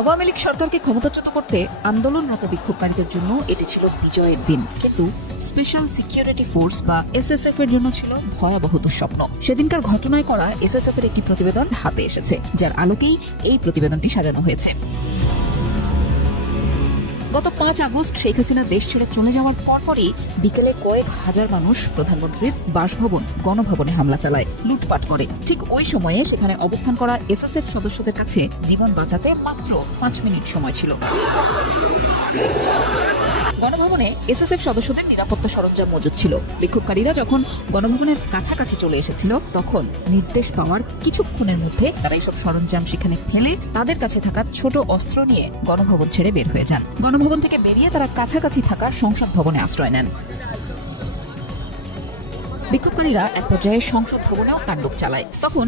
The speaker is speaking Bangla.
আওয়ামী লীগ সরকারকে ক্ষমতাচ্যুত করতে আন্দোলনরত বিক্ষোভকারীদের জন্য এটি ছিল বিজয়ের দিন, কিন্তু স্পেশাল সিকিউরিটি ফোর্স বা এসএসএফ এর জন্য ছিল ভয়াবহ দুঃস্বপ্ন। সেদিনকার ঘটনায় করা এসএসএফ এর একটি প্রতিবেদন হাতে এসেছে, যার আলোকেই এই প্রতিবেদনটি সাজানো হয়েছে। গত 5 আগস্ট শেখ হাসিনা দেশ ছেড়ে চলে যাওয়ার পরপরই বিকেলে কয়েক হাজার মানুষ প্রধানমন্ত্রীর বাসভবন গণভবনে হামলা চালায়, লুটপাট করে। ঠিক ওই সময়ে সেখানে অবস্থান করা এসএসএফ সদস্যদের কাছে জীবন বাঁচাতে মাত্র 5 মিনিট সময় ছিল। গণভবনে এসএসএফ সদস্যদের নিরাপত্তা সরঞ্জাম মজুদ ছিল। বিক্ষোভকারীরা যখন গণভবনের কাছাকাছি চলে এসেছিল, তখন নির্দেশ পাওয়ার কিছুক্ষণের মধ্যে তারা এইসব সরঞ্জাম সেখানে ফেলে তাদের কাছে থাকা ছোট অস্ত্র নিয়ে গণভবন ছেড়ে বের হয়ে যান। গণভবন থেকে বেরিয়ে তারা কাছাকাছি থাকা সংসদ ভবনে আশ্রয় নেন। বিক্ষোভকারীরা এক পর্যায়ে সংসদ ভবনেও তাণ্ডব চালায়। তখন